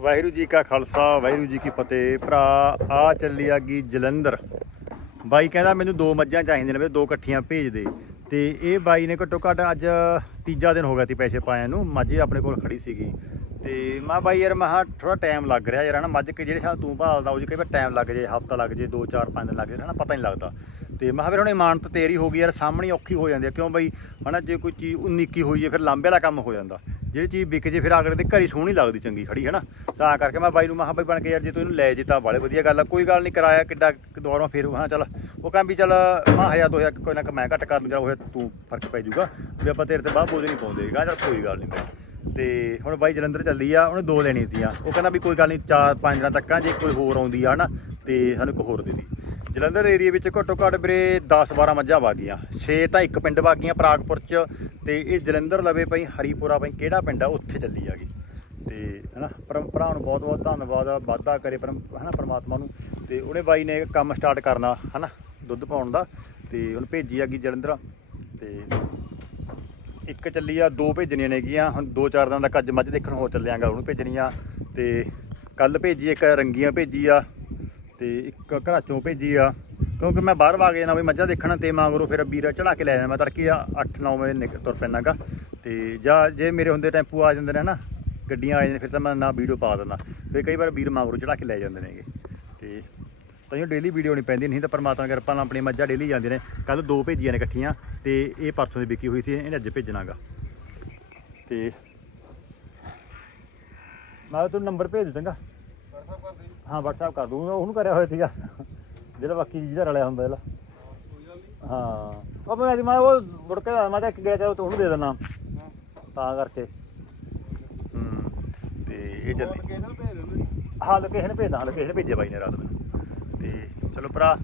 ਵਾਹਿਗੁਰੂ ਜੀ ਕਾ ਖਾਲਸਾ, ਵਾਹਿਗੁਰੂ ਜੀ ਕੀ ਫਤਿਹ। ਭਰਾ, ਆ ਚੱਲੀ ਆ ਗਈ ਜਲੰਧਰ। ਬਾਈ ਕਹਿੰਦਾ ਮੈਨੂੰ ਦੋ ਮੱਝਾਂ ਚਾਹੀਦੀਆਂ ਨੇ ਵੀ ਦੋ ਇਕੱਠੀਆਂ ਭੇਜ ਦੇ। ਤੇ ਇਹ ਬਾਈ ਨੇ ਘੱਟੋ ਘੱਟ ਅੱਜ ਤੀਜਾ ਦਿਨ ਹੋ ਗਿਆ ਸੀ ਪੈਸੇ ਪਾਇਆ ਨੂੰ, ਮੱਝ ਆਪਣੇ ਕੋਲ ਖੜੀ ਸੀਗੀ। ਤੇ ਮੈਂ ਬਾਈ ਯਾਰ, ਮੈਂ ਥੋੜਾ ਟਾਈਮ ਲੱਗ ਰਿਹਾ ਯਾਰ, ਹਨਾ, ਮੱਝ ਕੇ ਜਿਹੜੇ ਸਾਲ ਤੂੰ ਭਾਲਦਾ, ਉਹ ਜੀ ਕਈ ਵਾਰ ਟਾਈਮ ਲੱਗ ਜੇ ਹਫਤਾ ਲੱਗ ਜੇ 2 4 5 ਦਿਨ ਲੱਗ ਜੇ ਹਨਾ, ਪਤਾ ਨਹੀਂ ਲੱਗਦਾ। ਤੇ ਮੈਂ ਕਿਹਾ ਫਿਰ ਹੁਣ ਇਮਾਨਤ ਤੇਰੀ ਹੋ ਗਈ ਯਾਰ, ਸਾਹਮਣੇ ਔਖੀ ਹੋ ਜਾਂਦੀ ਹੈ ਕਿਉਂ ਬਈ? ਹਨਾ, ਜੇ ਕੋਈ ਚੀਜ਼ ਉਨੀਕੀ ਹੋਈ ਹੈ, ਫਿਰ ਲਾਂਬੇ ਵਾਲਾ ਕੰਮ ਹੋ ਜਾਂਦਾ। ਜਿਹੜੀ ਚੀਜ਼ ਵਿਕ ਜੇ, ਫਿਰ ਅਗਲੇ ਦੇ ਘਰੀ ਸੋਹਣੀ ਲੱਗਦੀ ਚੰਗੀ ਖੜੀ ਹੈ ਨਾ ਤਾਂ ਕਰਕੇ ਮੈਂ ਬਾਈ ਨੂੰ ਮੈਂ ਬਾਈ ਬਣ ਕੇ ਯਾਰ ਜੇ ਤੂੰ ਇਹਨੂੰ ਲੈ ਜੇ ਤਾਂ ਬਾਲੇ ਵਧੀਆ ਗੱਲ ਆ। ਕੋਈ ਗੱਲ ਨਹੀਂ ਕਰਾਇਆ ਕਿੱਡਾ ਦੁਆਰਾ ਫਿਰ ਹਾਂ, ਚੱਲ। ਉਹ ਕਹਿੰਦਾ ਵੀ ਚੱਲ ਮੈਂ ਹਜ਼ਾਰ, ਦੋ ਹਜ਼ਾਰ ਕੋਈ ਨਾ ਮੈਂ ਘੱਟ ਕਰ ਲੂੰ ਉਹ ਤੂੰ ਫ਼ਰਕ ਪੈ ਜਾਊਗਾ ਵੀ ਆਪਾਂ ਤੇਰੇ ਤੇ ਬਾਹ ਬੋਝ ਨਹੀਂ ਪਾਉਂਦੇ ਗਾ ਚੱਲ ਕੋਈ ਗੱਲ ਨਹੀਂ ਬਾਈ ਤੇ ਹੁਣ ਬਾਈ ਜਲੰਧਰ ਚੱਲੀ ਆ, ਉਹਨੇ ਦੋ ਲੈਣੀ ਦਿੱਤੀਆਂ ਉਹ ਕਹਿੰਦਾ ਵੀ ਕੋਈ ਗੱਲ ਨਹੀਂ ਚਾਰ, ਪੰਜ ਦਿਨਾਂ ਤੱਕ ਜੇ ਕੋਈ ਹੋਰ ਆਉਂਦੀ ਆ, ਹਨਾ, ਤੇ ਸਾਨੂੰ ਇੱਕ ਹੋਰ ਦੇ ਦੀ। ਜਲੰਧਰ ਏਰੀਆ ਵਿੱਚ ਘੱਟੋ ਘੱਟ ਵੀਰੇ 10 12 ਮੱਝਾਂ ਵਾਗੀਆਂ 6 ਤਾਂ ਇੱਕ ਪਿੰਡ ਵਾਗੀਆਂ ਪ੍ਰਾਗਪੁਰ ਚ ਤੇ ਇਹ ਜਲੰਧਰ ਲਵੇ ਪਈ, ਹਰੀਪੁਰਾ ਪਈ, ਕਿਹੜਾ ਪਿੰਡ ਆ, ਉੱਥੇ ਚੱਲੀ ਆ ਆਗੀ ਤੇ ਹਨਾ, ਪਰਮ ਭਰਾ ਨੂੰ ਬਹੁਤ ਬਹੁਤ ਧੰਨਵਾਦ ਆ, ਵਾਧਾ ਕਰੇ ਪਰਮ ਹਨਾ, ਪਰਮਾਤਮਾ ਨੂੰ। ਤੇ ਉਹਨੇ ਬਾਈ ਨੇ ਕੰਮ ਸਟਾਰਟ ਕਰਨਾ, ਹਨਾ, ਦੁੱਧ ਪਾਉਣ ਦਾ, ਤੇ ਉਹਨੂੰ ਭੇਜੀ ਆ ਗਈ ਜਲੰਧਰ। ਤੇ ਇੱਕ ਚੱਲੀ ਆ, ਦੋ ਭੇਜਣੀਆਂ ਨੇਗੀਆਂ ਹੁਣ ਦੋ ਚਾਰ ਦਿਨ ਦਾ ਕੱਜ ਮੱਝ ਦੇਖਣ ਹੋਰ ਚੱਲਿਆਂਗਾ, ਉਹਨੂੰ ਭੇਜਣੀਆਂ। ਤੇ ਕੱਲ ਭੇਜੀ, ਇੱਕ ਰੰਗੀਆਂ ਭੇਜੀ ਆ। ਤੇ ਇੱਕ ਘਰਾਚੋਂ ਭੇਜੀ ਆ। ਕਿਉਂਕਿ ਮੈਂ ਬਾਹਰ ਵਾ ਗਿਆ ਨਾ ਵੀ ਮੱਝਾਂ ਦੇਖਣ ਤੇ ਮਾਂਗਰੋ ਫਿਰ ਵੀਰਾ ਚੜਾ ਕੇ ਲੈ ਜਾਣਾ ਮੈਂ ਤੜਕੇ ਆ 8-9 ਵਜੇ ਨਿਕ ਤੁਰ ਪੈਣਾਗਾ ਤੇ ਜਾਂ ਜੇ ਮੇਰੇ ਹੁੰਦੇ ਟੈਂਪੂ ਆ ਜਾਂਦੇ ਨੇ ਨਾ ਗੱਡੀਆਂ ਆ ਜਾਂਦੀਆਂ, ਫਿਰ ਤਾਂ ਮੈਂ ਨਾ ਵੀਡੀਓ ਪਾ ਦਿੰਦਾ। ਫਿਰ ਕਈ ਵਾਰ ਵੀਰ ਮਾਂਗਰੋ ਚੜਾ ਕੇ ਲੈ ਜਾਂਦੇ ਨੇਗੇ। ਤੇ ਤਾਂ ਡੇਲੀ ਵੀਡੀਓ ਨਹੀਂ ਪੈਂਦੀ, ਨਹੀਂ ਤਾਂ ਪਰਮਾਤਮਾ ਕਿਰਪਾ ਨਾਲ ਆਪਣੀ ਮੱਝਾਂ ਡੇਲੀ ਜਾਂਦੇ ਨੇ। ਕੱਲ ਦੋ ਭੇਜੀਆਂ ਨੇ ਇਕੱਠੀਆਂ ਤੇ ਇਹ ਪਰਸੋਂ ਦੀ ਵਿਕੀ ਹੋਈ ਸੀ, ਇਹਨੇ ਅੱਜ ਭੇਜਣਾਗਾ ਤੇ ਮੈਂ ਤੁਹਾਨੂੰ ਨੰਬਰ ਭੇਜ ਦਾਂਗਾ ਹਾਂ WhatsApp ਕਰ ਦੂੰਗਾ। ਉਹਨੂੰ ਕਰਿਆ ਹੋਇਆ ਸੀਗਾ। ਜਿਹੜਾ ਬਾਕੀ ਜਿਹਦਾ ਰਲਿਆ ਹੁੰਦਾ ਇਹਦਾ। ਹਾਂ। ਉਹ ਮੈਂ ਅੱਜ ਮੈਂ ਉਹ ਮੁੜ ਕੇ ਮੈਂ ਤਾਂ ਇੱਕ ਗਿਆ ਤੇ ਉਹਨੂੰ ਦੇ ਦੇਣਾ ਤਾਂ ਕਰਕੇ। ਹੂੰ। ਤੇ ਇਹ ਜਲਦੀ ਹਾਂ ਲੋਕੇਸ਼ਨ ਨੇ ਭੇਜਦਾ ਹਾਂ ਲੋਕੇਸ਼ਨ ਨੇ ਭੇਜਿਆ ਬਾਈ ਨੇ ਰਾਤ ਨੂੰ। ਤੇ ਚਲੋ ਭਰਾ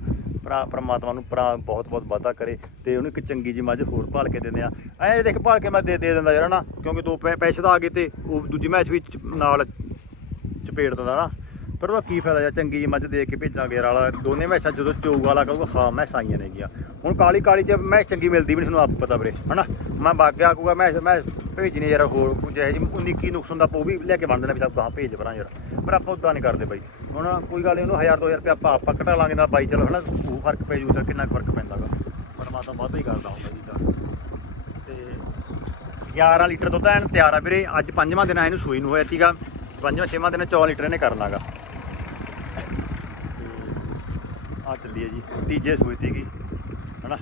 ਭਰਾ ਪਰਮਾਤਮਾ ਨੂੰ ਭਰਾ ਬਹੁਤ ਬਹੁਤ ਵਾਧਾ ਕਰੇ। ਤੇ ਉਹਨੂੰ ਇੱਕ ਚੰਗੀ ਜੀ ਮੱਝ ਹੋਰ ਭਾਲ ਕੇ ਦਿੰਦੇ ਆ ਐ ਦੇਖ ਭਾਲ ਕੇ ਮੈਂ ਦੇ ਦੇ ਦਿੰਦਾ ਯਾਰ ਨਾ ਕਿਉਂਕਿ ਦੋ ਪੈ- ਪੈਸੇ ਤਾਂ ਆ ਗਏ ਤੇ ਉਹ ਦੂਜੀ ਮੈਚ ਵਿੱਚ ਨਾਲ ਚਪੇੜ ਦਿੰਦਾ ਨਾ। ਪਰ ਉਹਦਾ ਕੀ ਫਾਇਦਾ ਯਾਰ ਚੰਗੀ ਜੀ ਮੱਝ ਦੇ ਕੇ ਭੇਜਾਂਗੇ ਵਾਲਾ? ਦੋਨੇ ਮੈਚਾਂ ਜਦੋਂ ਚੋਊ ਵਾਲਾ ਕਹੂਗਾ ਹਾਂ, ਮੈਂ ਆਈਆਂ ਨੇਗੀਆਂ ਹੁਣ ਕਾਲੀ ਕਾਲੀ ਜੇ ਮੈਂ ਚੰਗੀ ਮਿਲਦੀ ਵੀ ਨਹੀਂ ਤੁਹਾਨੂੰ ਆਪ ਪਤਾ ਵੀਰੇ, ਹਨਾ? ਮੈਂ ਬਾਗਿਆ ਗਿਆ ਕਹੂਗਾ ਮੈਂ ਮੈਂ ਭੇਜਣੀ ਯਾਰ ਹੋਰ ਕੁਝ ਹੈ ਜੀ 19 ਕੀ ਨੁਕਸ ਹੁੰਦਾ ਪਾ ਉਹ ਵੀ ਲੈ ਕੇ ਵੰਡਦੇ ਨੇ ਵੀ ਚੱਲ ਗਾਹਾਂ ਭੇਜ ਭਰਾ ਯਾਰ। ਪਰ ਆਪਾਂ ਉਦਾਂ ਨਹੀਂ ਕਰਦੇ ਬਾਈ। ਹੁਣ ਕੋਈ ਗੱਲ ਨੀ, ਉਹਨੂੰ 1000 2000 ਰੁਪਏ ਆਪਾਂ ਆਪਾਂ ਘਟਾ ਲਾਂਗੇ ਨਾਲ ਬਾਈ, ਚਲੋ, ਹਨਾ? ਉਹ ਫ਼ਰਕ ਪੈ ਜੂ ਤਾਂ ਕਿੰਨਾ ਕੁ ਫ਼ਰਕ ਪੈਂਦਾਗਾ ਪਰਮਾਤਮਾ ਵਾਧਾ ਹੀ ਕਰਦਾ ਹੁੰਦਾ ਜੀ ਤਾਂ। ਤੇ 11 ਲੀਟਰ ਦੁੱਧ ਐਨ ਤਿਆਰ ਆ ਵੀਰੇ। ਅੱਜ ਪੰਜਵਾਂ ਦਿਨ ਆ, ਇਹਨੂੰ ਸੂਈ ਨੂੰ ਹੋਇਆ ਸੀਗਾ। ਪੰਜਵਾਂ, ਛੇਵਾਂ ਦਿਨ 14 ਲੀਟਰ ਇਹਨੇ ਕਰਨਾਗਾ ਆ ਚੱਲੀ ਹੈ ਜੀ, ਤੀਜੇ ਸੂਈ ਸੀਗੀ ਹਨਾ?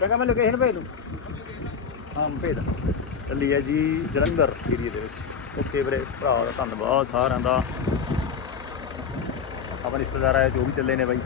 ਚੰਗਾ, ਮੈਂ ਲੋਕੇਸ਼ਨ ਭੇਜ ਦੂੰ। ਹਾਂ, ਮੈਂ ਭੇਜ ਦਾਂ। ਚੱਲੀ ਹੈ ਜੀ ਜਲੰਧਰ ਏਰੀਏ ਦੇ ਵਿੱਚ। ਓਕੇ ਵੀਰੇ ਭਰਾ ਦਾ ਧੰਨਵਾਦ ਸਾਰਿਆਂ ਦਾ। ਆਪਣੇ ਰਿਸ਼ਤੇਦਾਰ ਆਏ, ਜੋ ਵੀ ਚੱਲੇ ਨੇ ਬਾਈ।